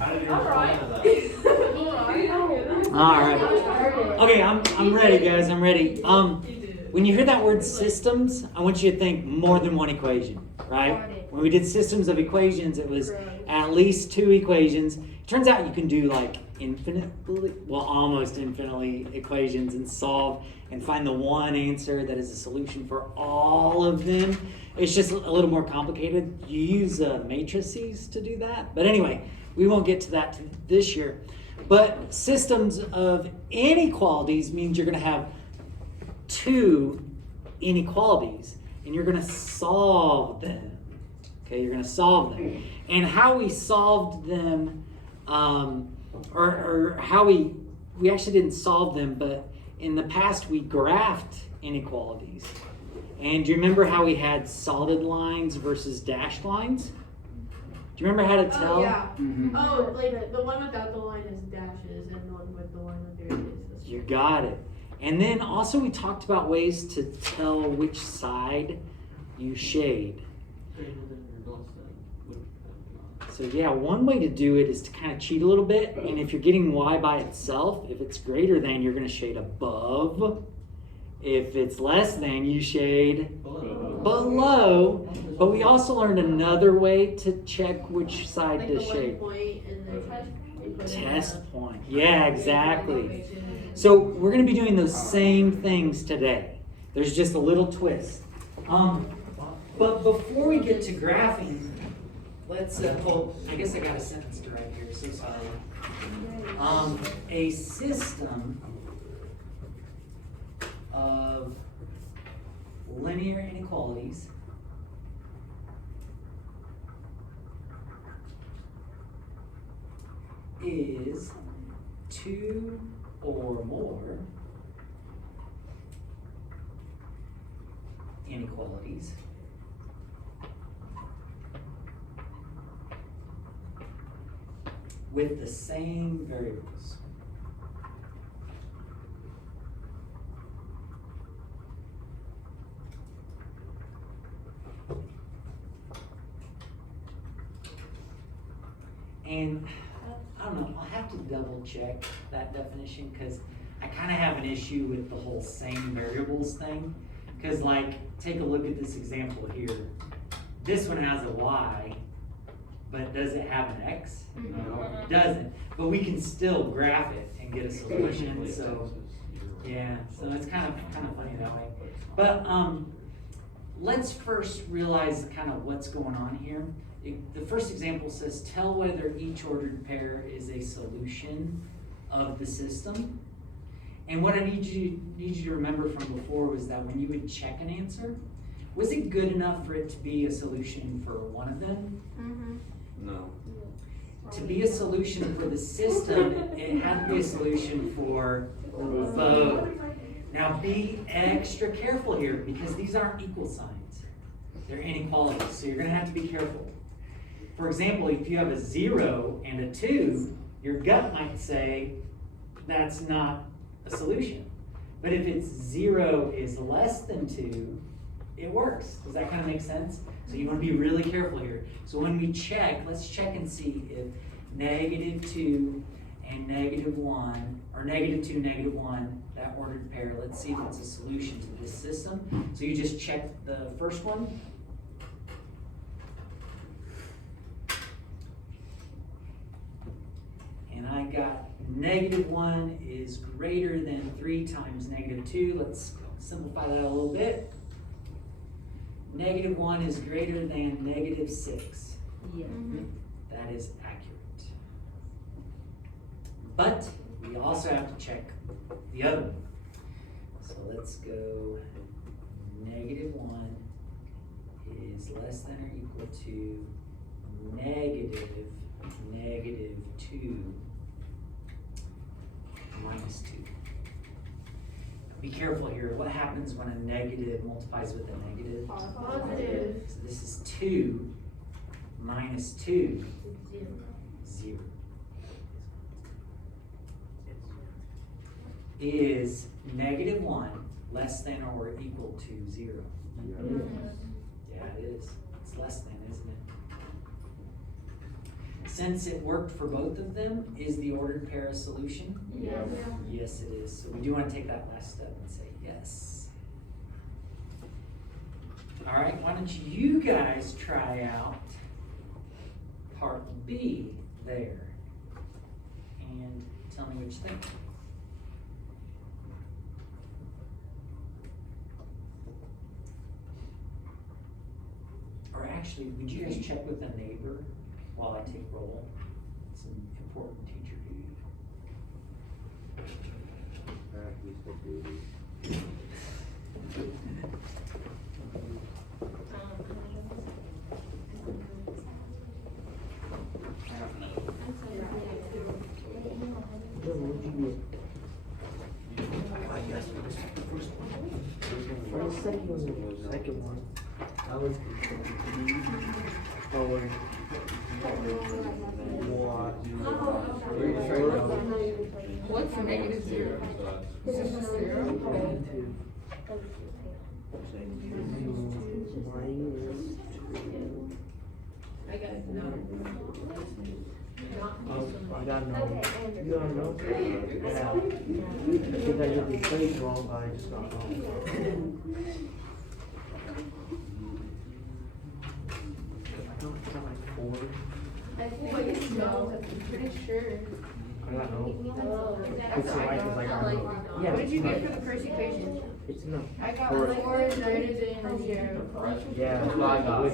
All right. All right. Okay, I'm ready, guys. I'm ready. When you hear that word systems, I want you to think more than one equation, right? When we did systems of equations, it was at least 2 equations. It turns out you can do like almost infinitely equations and solve and find the one answer that is a solution for all of them. It's just a little more complicated. You use matrices to do that. But anyway, we won't get to that this year. But systems of inequalities means you're going to have 2 inequalities and you're going to solve them. Okay, you're going to solve them. And how we solved them, or how we actually didn't solve them, but in the past we graphed inequalities. And do you remember how we had solid lines versus dashed lines? Do you remember how to tell? Oh, yeah. Mm-hmm. Oh, like the one without the line is dashes, and the one with the line with there is. You got it. And then also we talked about ways to tell which side you shade. So yeah, one way to do it is to kind of cheat a little bit. And if you're getting y by itself, if it's greater than, you're going to shade above. If it's less than, you shade below. But we also learned another way to check which side to shade. Test point. Yeah, exactly. So we're going to be doing those same things today. There's just a little twist. But before we get to graphing, let's, I guess I got a sentence to write here, so sorry. A system of linear inequalities is 2 or more inequalities with the same variables. And I don't know, I'll have to double check that definition because I kind of have an issue with the whole same variables thing. Because like, take a look at this example here. This one has a y, but does it have an x? No, it doesn't. But we can still graph it and get a solution. So yeah, so it's kind of funny that way. But let's first realize kind of what's going on here. The first example says, tell whether each ordered pair is a solution of the system. And what I need you to remember from before was that when you would check an answer, was it good enough for it to be a solution for one of them? Mm-hmm. No. To be a solution for the system, it had to be a solution for both. Now be extra careful here because these aren't equal signs. They're inequalities, so you're going to have to be careful. For example, if you have a 0 and a 2, your gut might say that's not a solution. But if it's 0 is less than 2, it works. Does that kind of make sense? So you want to be really careful here. So when we check, let's check and see if -2 and -1, or -2, -1, that ordered pair, let's see if it's a solution to this system. So you just check the first one. And I got -1 is greater than 3 times -2. Let's simplify that a little bit. -1 is greater than -6. Yeah. Mm-hmm. That is accurate. But we also have to check the other one. So let's go -1 is less than or equal to -2 minus 2. Be careful here. What happens when a negative multiplies with a negative? Positive. So this is 2 minus 2. 0. Is -1 less than or equal to 0? Yeah, it is. It's less than, isn't it? since it worked for both of them, is the ordered pair a solution? Yeah. Yes, it is. So we do want to take that last step and say yes. All right, why don't you guys try out part B there and tell me what you think. Or actually, would you guys check with a neighbor while I take roll? It's an important teacher duty. For the second one, I was What's negative 0? Is this a 0? I got no. I got no. You don't know? Yeah. Because I did the equation wrong, but I just got wrong. I don't think I like 4. I think no, I'm pretty sure. I got no. Oh, It's right, it's like I know. Yeah. What did you get for the first equation? It's no. I got Four. 4 is greater than 0. Yeah, that's what I got. And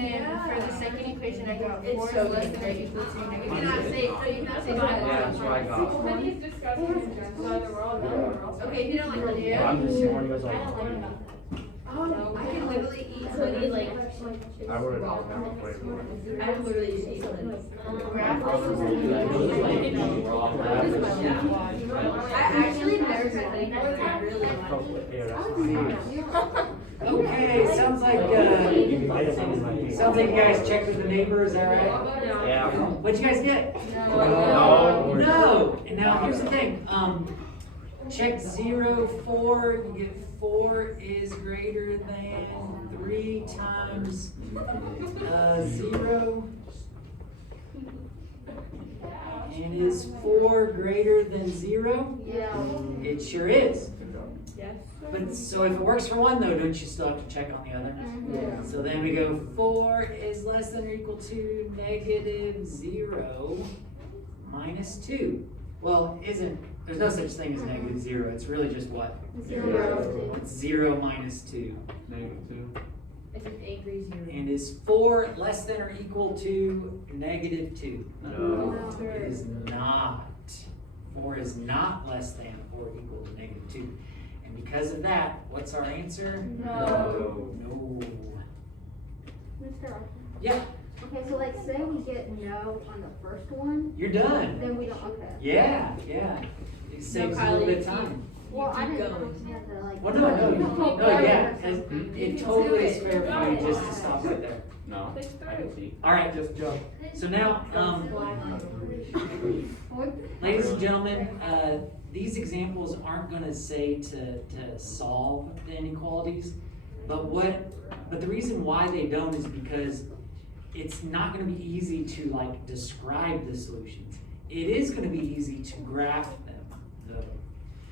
then for the second equation, I got 4 is less than or equal to negative. You cannot say, no, you cannot say that. Yeah, that's what I got. When he's discussing in general, the world, Okay, you don't like the I'm just warning you guys all. Oh, I can literally eat honey like. I wrote it all down quick. I would literally eat honey. I actually never had honey before. I really like it. Okay, sounds like you guys checked with the neighbor, is that right? Yeah. What'd you guys get? No. No. And now here's the thing. Check 0, 4. You get 4 is greater than 3 times 0. And is 4 greater than 0? Yeah. It sure is. Yes. But so if it works for one though, don't you still have to check on the other? Yeah. So then we go 4 is less than or equal to negative 0 minus 2. Well, there's no such thing as negative 0. It's really just what? 0. It's 0 minus 2. Negative 2. It's an angry 0. And is 4 less than or equal to negative 2? No. It is not. 4 is not less than or equal to negative 2. And because of that, what's our answer? No. No. Mr. Austin? Yeah, Okay, so like say we get no on the first one, you're done. then we don't, okay. Yeah. It saves a little bit of time. Well, I didn't going. know we had to like. Well, no, yeah. It totally is fair for you just to stop right there. No. I can see. All right, Just jump. so now, ladies and gentlemen, these examples aren't gonna say to solve the inequalities, but the reason why they don't is because it's not gonna be easy to like describe the solutions. It is gonna be easy to graph them though.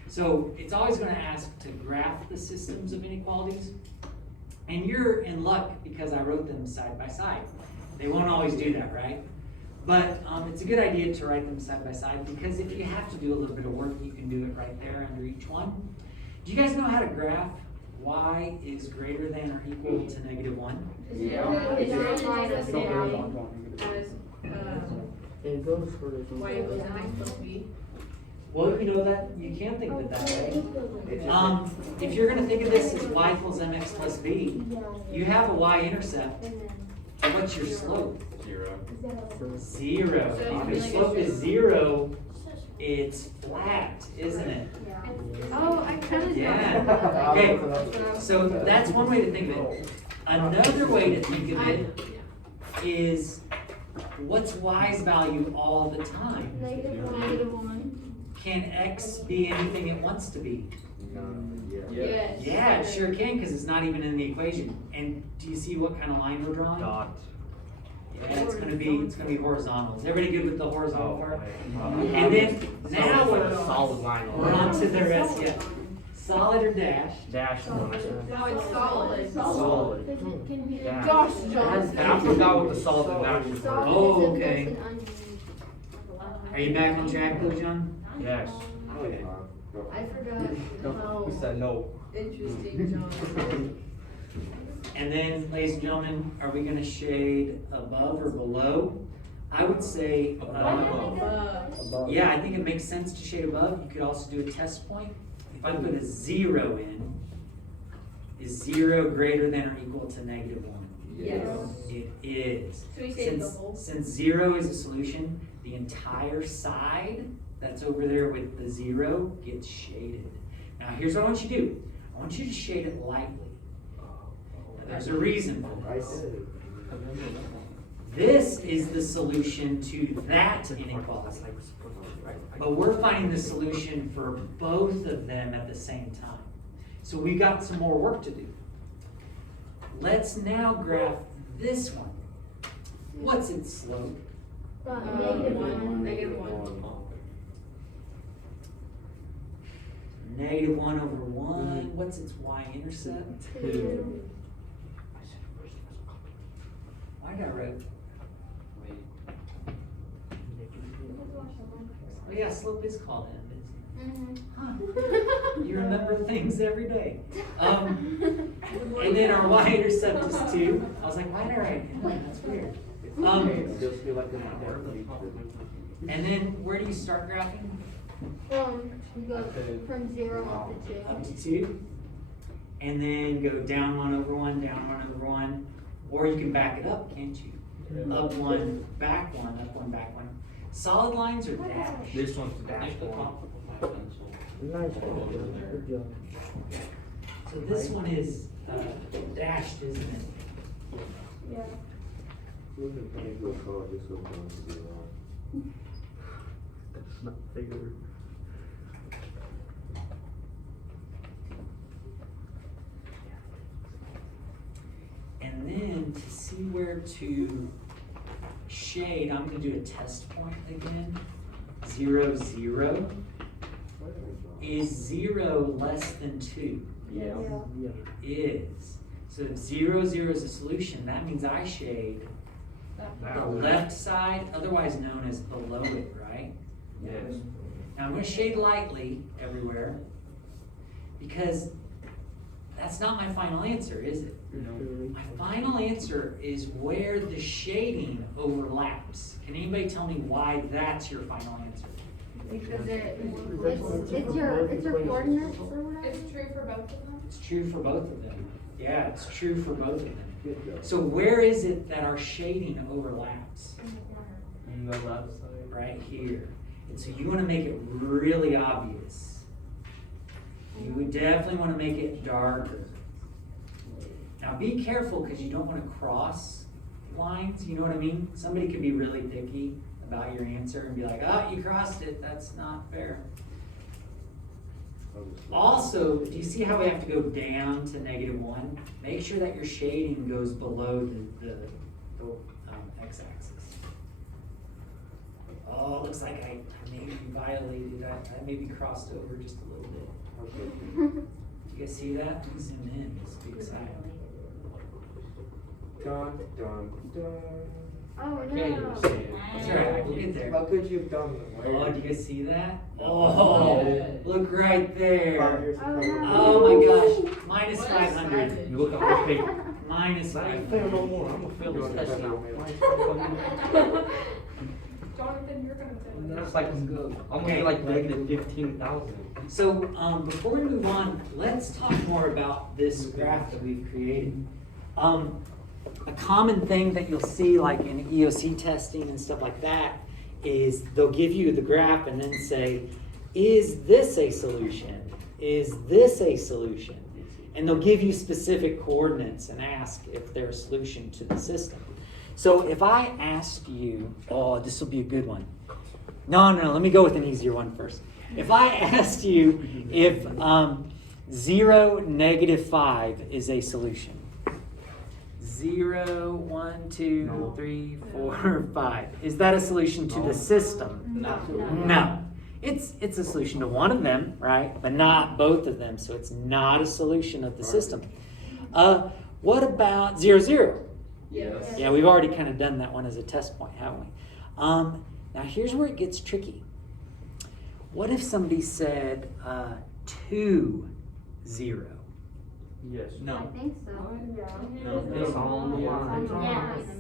So it's always gonna ask to graph the systems of inequalities. And you're in luck because I wrote them side by side. They won't always do that, right? But it's a good idea to write them side by side because if you have to do a little bit of work, you can do it right there under each one. Do you guys know how to graph y is greater than or equal to negative 1? It's 0 minus Don't worry a about as It goes for the. y equals mx plus b. Well, you know that, you can think of it that way. If you're gonna think of this as y equals mx plus b, you have a y-intercept. What's your slope? 0. 0. If your slope is 0, it's flat, isn't it? Oh, I kind of Yeah. Okay, so that's one way to think of it. Another way to think of it is what's y's value all the time? Negative 1. Can x be anything it wants to be? Yes. Yeah, it sure can because it's not even in the equation. And do you see what kind of line we're drawing? Dot. Yeah, it's gonna be horizontal. Is everybody good with the horizontal part? And then now Now we're solid line. we're on to the rest. Yeah, solid or dash? Dash one. No, it's solid. Solid. Dash. Gosh, John. And I forgot what the solid and dash were. Solid Oh, is okay. an underneath. Are you back on track though, John? Yes. Okay. I forgot. We said no. Interesting, John. And then, ladies and gentlemen, are we gonna shade above or below? I would say, yeah, I think it makes sense to shade above. You could also do a test point. If I put a 0 in, is 0 greater than or equal to -1? Yes. It is. So we shade the Since, whole. since 0 is a solution, the entire side that's over there with the 0 gets shaded. Now, here's what I want you to do. I want you to shade it lightly. There's a reason for this. This is the solution to that inequality. But we're finding the solution for both of them at the same time. So we've got some more work to do. Let's now graph this one. What's its slope? -1. -1 over 1. What's its y-intercept? 2. Why did I write? Oh yeah, slope is called m, isn't it? Huh. You remember things every day. And then our y-intercept is 2. I was like, why did I write m? That's weird. Just feel like And then where do you start graphing? You go from 0 up to 2. Up to 2. And then go down 1 over 1, down 1 over 1. Or you can back it up, can't you? Up 1, back 1, up 1, back 1. Solid lines or dash? This one's the dash one. Nice one. Good job. So this one is dashed, isn't it? Yeah. That's not figure. And then to see where to shade, I'm going to do a test point again. 0, 0. Is 0 less than 2? Yeah. Is. So if 0, 0 is a solution, that means I shade the left side, otherwise known as below it, right? Yes. Now I'm going to shade lightly everywhere because that's not my final answer, is it? My final answer is where the shading overlaps. Can anybody tell me why that's your final answer? Because It's your coordinates or whatever. It's true for both of them? It's true for both of them. Yeah, it's true for both of them. So where is it that our shading overlaps? On the left side. Right here. And so you want to make it really obvious. You would definitely want to make it darker. Now be careful because you don't want to cross lines, you know what I mean? Somebody could be really picky about your answer and be like, oh, you crossed it, that's not fair. Also, do you see how we have to go down to -1? Make sure that your shading goes below the x-axis. Oh, looks like I maybe violated, I maybe crossed over just a little bit. You guys see that? Let me zoom in, it's big side. Dun, dun, dun. Oh, I can't even no. see it. That's right, we'll get there. How could you have done that? Oh, do you guys see that? Oh, look right 5 there. years Oh, ago. no. Oh my gosh, minus 500. You look at my paper. Minus I ain't 500. fail no more. I'm gonna fail this test now. Jonathan, you're gonna say. That's like, I'm gonna get like -15,000. So, before we move on, let's talk more about this graph that we've created. A common thing that you'll see like in EOC testing and stuff like that is they'll give you the graph and then say, is this a solution? Is this a solution? And they'll give you specific coordinates and ask if they're a solution to the system. So if I asked you, oh, this will be a good one. No, let me go with an easier one first. If I asked you if 0, -5 is a solution, 0, 1, 2, 3, 4, 5. Is that a solution to the system? No. It's a solution to one of them, right? But not both of them. So it's not a solution of the system. What about 0, 0? Yes. Yeah, we've already kind of done that one as a test point, haven't we? Now here's where it gets tricky. What if somebody said 2, 0? Yes. I think so. It's on the line.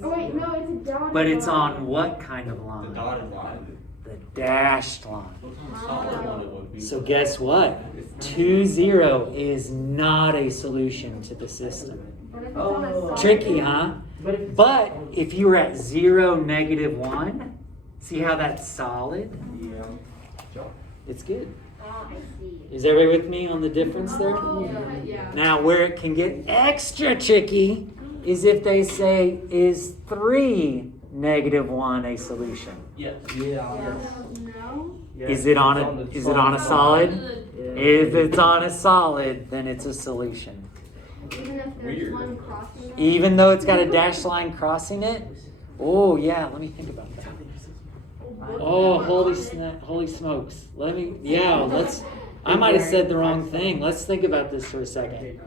Oh wait, no, it's a dotted But it's line. on what kind of The line? dotted line. The dashed line. What's on the solid one it would be? So guess what? 2, 0 is not a solution to the system. But if it's on a solid. Tricky, huh? But But if you were at 0, -1, see how that's solid? yeah. It's good. Ah, I see. Is everybody with me on the difference there? Yeah. Now, where it can get extra tricky is if they say, is 3, -1 a solution? Yes. Yeah. No. Yeah. Is it on a solid? Yeah. If it's on a solid, then it's a solution. Even if there's Weird. one crossing it. Even though it's got a dashed line crossing it? Oh, yeah, let me think about that. Oh, holy smokes. I might have said the wrong thing. Let's think about this for a second.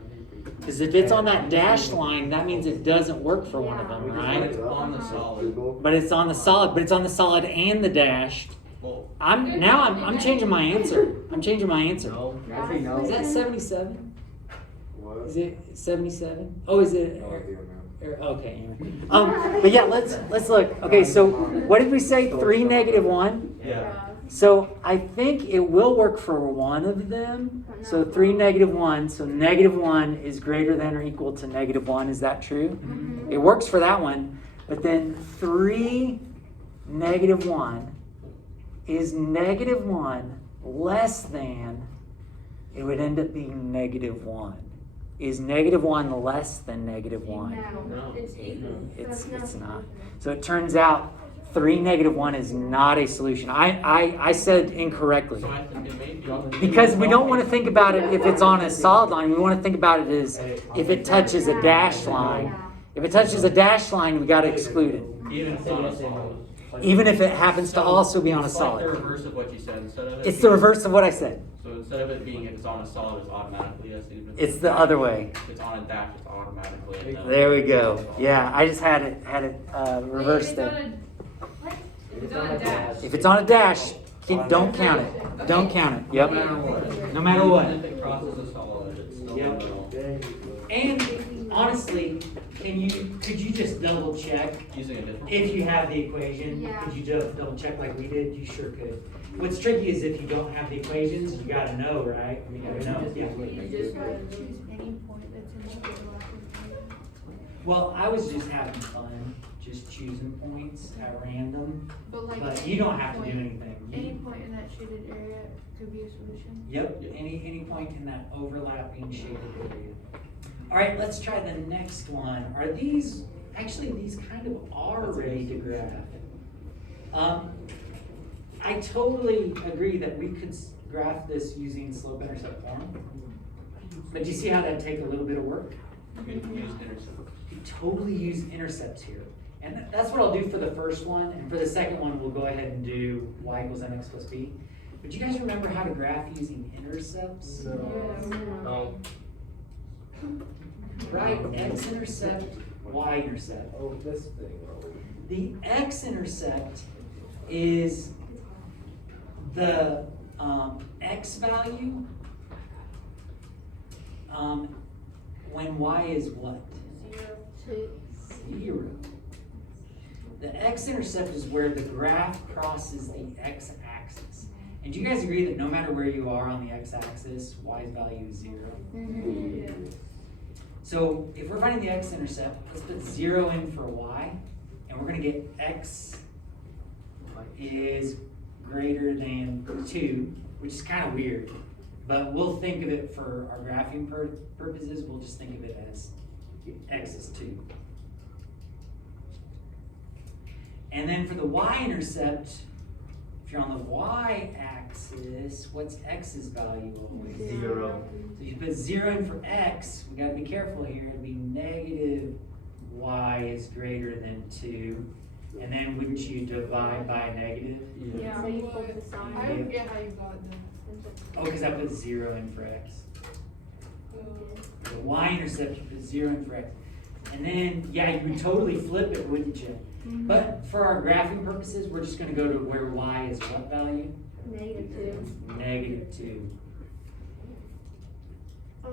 Because if it's on that dashed line, that means it doesn't work for one of them, right? It's on the solid. But it's on the solid and the dashed. Well, I'm changing my answer. I'm changing my answer. No. I say no. Is that 77? What? Is it 77? Oh, is it? No idea, man. Okay. Anyway. But yeah, let's look. Okay, so what did we say? 3, -1. yeah. So I think it will work for one of them. So 3, -1. So -1 is greater than or equal to -1. Is that true? Mhm. It works for that one. But then 3, -1 is -1 less than, it would end up being -1. Is -1 less than -1? No. It's equal. It's not. So it turns out 3, -1 is not a solution. I said incorrectly. So I think it may be. Because we don't want to think about it if it's on a solid line. We want to think about it as if it touches a dashed line. If it touches a dashed line, we got to exclude it. Even if it's on a solid. Even if it happens to also be on a It's like the solid. reverse of what you said. Instead of it It's the being- reverse of what I said. So instead of it being if it's on a solid, it's automatically yes. Even if It's the other way. If it's on a dash, it's automatically. a no. There we go. Yeah, I just had it reversed there. If it's on a dash. If it's on a dash, don't count it. Don't count it. Yep. No matter what. No matter what. Even if it crosses a solid, it's still Yep. no. And honestly, could you just double check Using a different. if you have the equation? Yeah. Could you just double check like we did? You sure could. What's tricky is if you don't have the equations, you gotta know, right? You gotta know. Yeah. You just Choose any point that's in the Well, I was just having fun, just choosing points at random, But like. but you don't have to do anything. Any point in that shaded area could be a solution. Yep, any point in that overlapping shaded area. All right, let's try the next one. Are these, actually these kind of are ready to graph. I totally agree that we could graph this using slope intercept form. But do you see how that'd take a little bit of work? You can use intercept. You totally use intercepts here. And that's what I'll do for the first one, and for the second one, we'll go ahead and do y equals mx plus b. But do you guys remember how to graph using intercepts? No. Right, x-intercept, y-intercept. Oh, this thing. The x-intercept is the x value when y is what? 0. The x-intercept is where the graph crosses the x-axis. And do you guys agree that no matter where you are on the x-axis, y's value is 0? So if we're finding the x-intercept, let's put 0 in for y, and we're going to get x is greater than 2, which is kind of weird. But we'll think of it for our graphing purposes, we'll just think of it as x is 2. And then for the y-intercept, if you're on the y-axis, what's x's value always? 0. So you put 0 in for x, we gotta be careful here, it'd be negative y is greater than 2, and then wouldn't you divide by a negative? So you flip the sign. I don't get how you got it. Oh, because I put 0 in for x. The y-intercept, you put 0 in for x. And then, yeah, you would totally flip it, wouldn't you? But for our graphing purposes, we're just going to go to where y is what value? -2. Negative 2.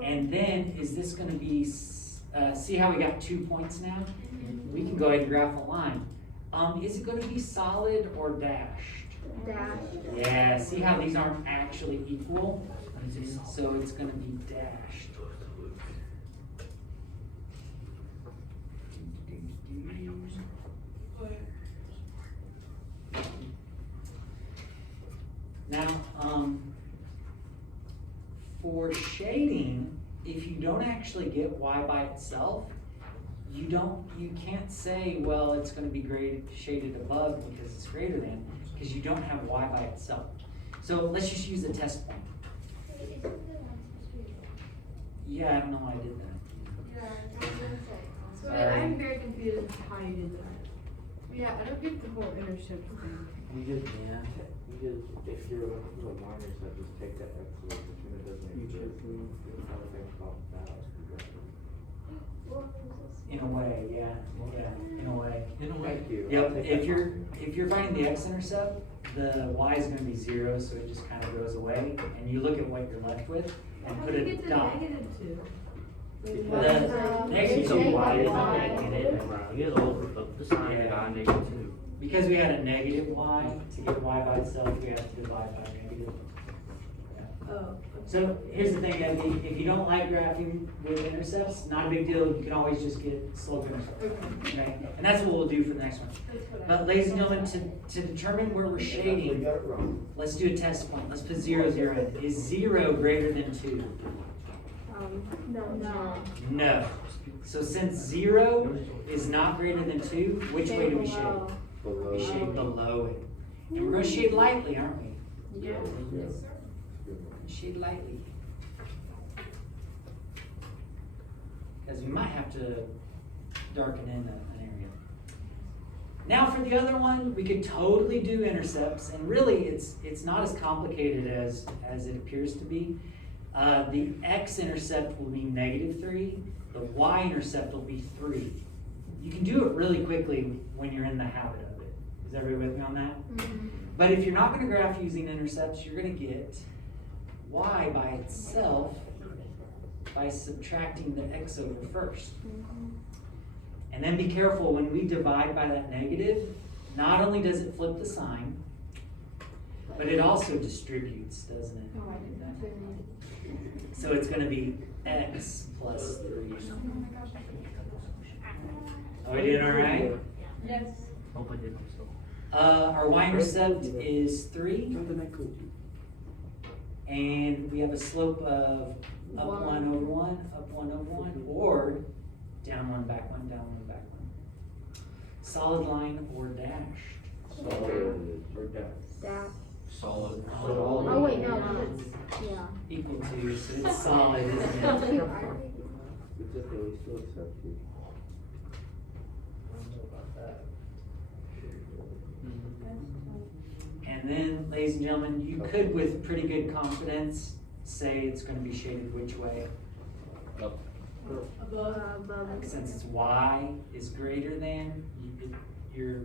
And then, is this going to be, see how we got 2 points now? We can go ahead and graph a line. Is it going to be solid or dashed? Dash. Yeah, see how these aren't actually equal? So it's going to be dashed. Now, for shading, if you don't actually get y by itself, you can't say, well, it's going to be shaded above because it's greater than, because you don't have y by itself. So let's just use a test point. Yeah, I don't know why I did that. So I'm very confused how you did that. Yeah, I don't get the whole intercept thing. If you're looking for the minor set, just take that x away, but it doesn't exist. Everything about that. In a way, yeah, in a way. Thank you. Yep, I'll take if that you're off. if you're finding the x-intercept, the y is going to be 0, so it just kind of goes away, and you look at what you're left with and put a dot. The negative So two. y is negative, you gotta overflip the sign and Yeah. got -2. Because we had a negative y, to get y by itself, we have to divide by negative. Oh. So here's the thing, Debbie, if you don't like graphing with intercepts, not a big deal, you can always just get slope intercepts. Okay? And that's what we'll do for the next one. But ladies and gentlemen, to determine where we're You shading, got it wrong. let's do a test point. Let's put 0, 0 in. Is 0 greater than 2? No. No. So since 0 is not greater than 2, which way do we shade? Below. We shade below it. And we're going to shade lightly, aren't we? Yeah. Shade lightly. Because we might have to darken in an area. Now for the other one, we could totally do intercepts, and really it's not as complicated as it appears to be. The x-intercept will be -3, the y-intercept will be 3. You can do it really quickly when you're in the habit of it. Is everybody with me on that? But if you're not going to graph using intercepts, you're going to get y by itself by subtracting the x over first. And then be careful when we divide by that negative, not only does it flip the sign, but it also distributes, doesn't it? So it's going to be x plus 3. Are we doing all right? Yes. Hope I did so. Our y-intercept is 3. And we have a slope of up 1 over 1, up 1 over 1, or down 1, back 1, down 1, back 1. Solid line or dashed. Solid or dash. Dash. Solid. Oh wait, no, that's, yeah. Equal to, so it's solid, isn't it? It's okay, we still accept you. And then, ladies and gentlemen, you could with pretty good confidence say it's going to be shaded which way. Up. Above. Since it's y is greater than, you're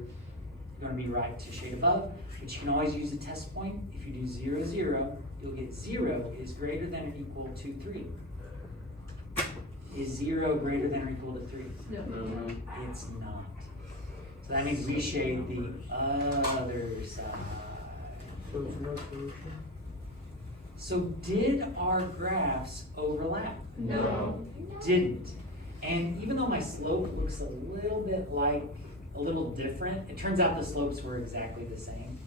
going to be right to shade above. But you can always use a test point. If you do 0, 0, you'll get 0 is greater than or equal to 3. Is 0 greater than or equal to 3? No. It's not. So that means we shade the other side. So it's no solution? So did our graphs overlap? No. Didn't. And even though my slope looks a little different, it turns out the slopes were exactly the same.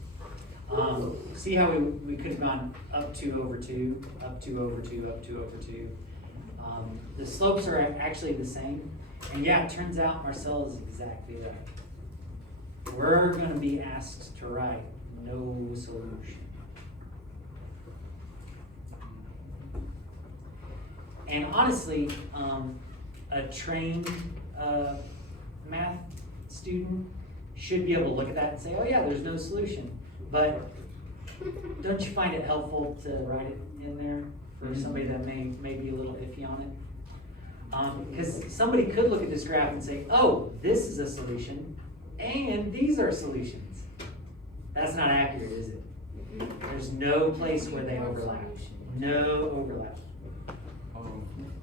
See how we could have gone up 2 over 2, up 2 over 2, up 2 over 2. The slopes are actually the same. And yeah, it turns out Marcel is exactly right. We're going to be asked to write no solution. And honestly, a trained math student should be able to look at that and say, oh yeah, there's no solution. But don't you find it helpful to write it in there for somebody that may be a little iffy on it? Because somebody could look at this graph and say, oh, this is a solution, and these are solutions. That's not accurate, is it? There's no place where they overlap. No overlap.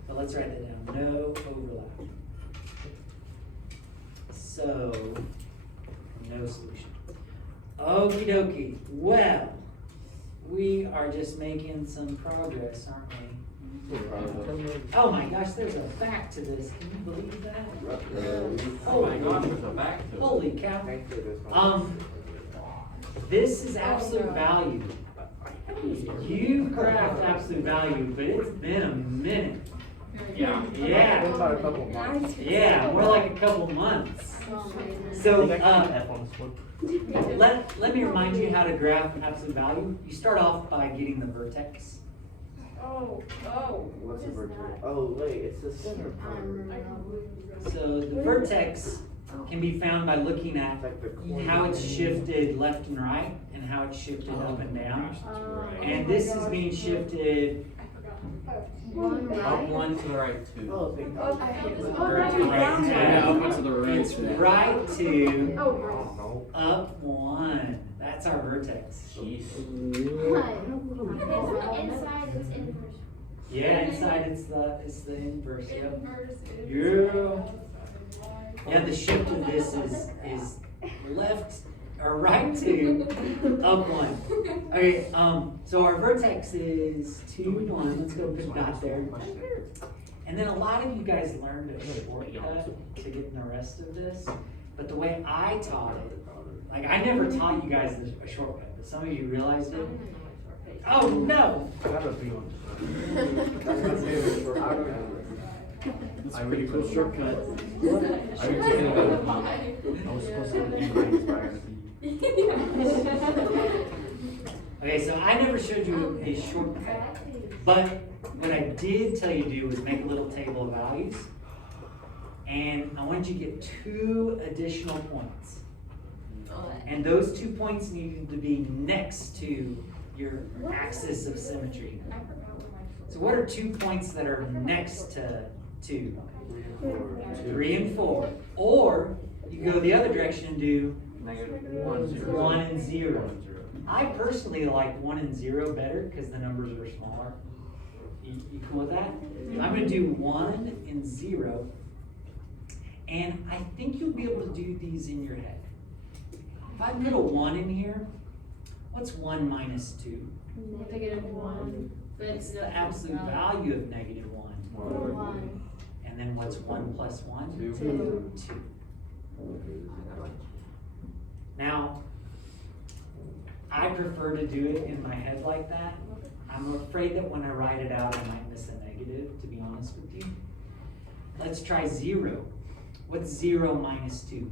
So let's write that down. No overlap. So, no solution. Okie dokie. Well, we are just making some progress, aren't we? Oh my gosh, there's a fact to this. Can you believe that? Oh my gosh, there's a back to it. Holy cow. This is absolute value. You graphed absolute value, but it's been a minute. Yeah. Yeah. About a couple months. Yeah, more like a couple months. So, let me remind you how to graph absolute value. You start off by getting the vertex. What's the vertex? Oh, wait, it's the center part. So the vertex can be found by looking at how it's shifted left and right and how it's shifted up and down. And this is being shifted up one To the right two. Oh, big. right Yeah, up two. and to the right It's two. right two, No. up one. That's our vertex. Jeez. Inside it's inverse. Yeah, inside it's the inverse. Yep. Inverse is. Yeah. Yeah, the shift of this is left or right two, up one. Okay, so our vertex is 2, 1. Let's go put that there. And then a lot of you guys learned a shortcut to get in the rest of this. But the way I taught it, like I never taught you guys a shortcut, but some of you realized it. Oh no! I really cool shortcut. I was thinking about I was supposed to be inspired. Okay, so I never showed you a shortcut, but what I did tell you to do was make a little table of values, and I wanted you to get 2 additional points. And those 2 points needed to be next to your axis of symmetry. So what are 2 points that are next to 2? 3 and 4. Or you go the other direction and do -1, 0. 1 and 0. I personally like 1 and 0 better because the numbers are smaller. You cool with that? I'm going to do 1 and 0. And I think you'll be able to do these in your head. If I put a 1 in here, what's 1 minus 2? -1. But It's the absolute value of -1. And then what's 1 plus 1? 2. 2. Now, I prefer to do it in my head like that. I'm afraid that when I write it out, I might miss a negative, to be honest with you. Let's try 0. What's 0 minus 2?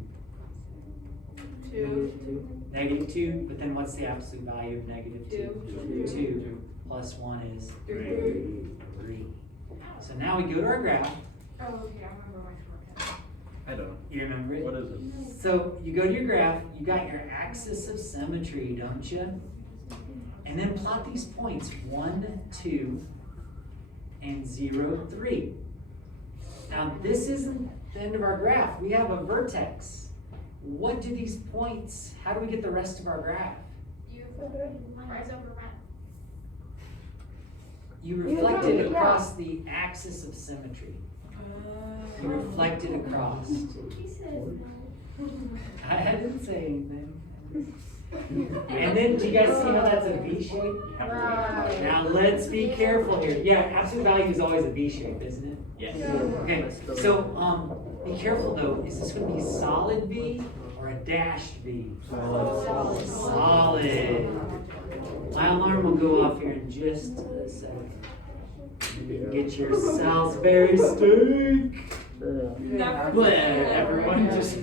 2. -2, but then what's the absolute value of -2? 2 plus 1 is 3. So now we go to our graph. Oh, okay, I remember my shortcut. I don't. You remember it? What is it? So you go to your graph, you got your axis of symmetry, don't you? And then plot these points, 1, 2, and 0, 3. Now this isn't the end of our graph. We have a vertex. What do these points, how do we get the rest of our graph? You rise over round. You reflect it across the axis of symmetry. You reflect it across. He said I didn't say anything. And then, do you guys see how that's a V shape? Now let's be careful here. Yeah, absolute value is always a V shape, isn't it? Yes. Okay, so be careful though. Is this going to be a solid V or a dashed V? Solid. My alarm will go off here in just a second. You can get your Salisbury steak. Everyone just.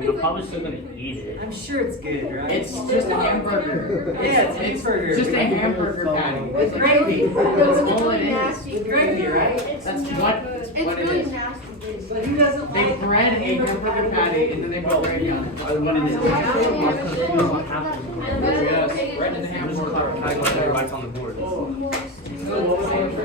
You're probably still gonna eat it. I'm sure it's good, right? It's just a hamburger. Yeah, it's a hamburger. Just a hamburger patty. With gravy. That's all it is. With gravy, right? That's what It's what it really is. nasty. But who doesn't They like bread a hamburger patty and then they put gravy on it. I wanted to. Yeah. I was confused what happened. Yes, bread and I'm just hamburger. clarifying what everybody's on the board. Oh. So what was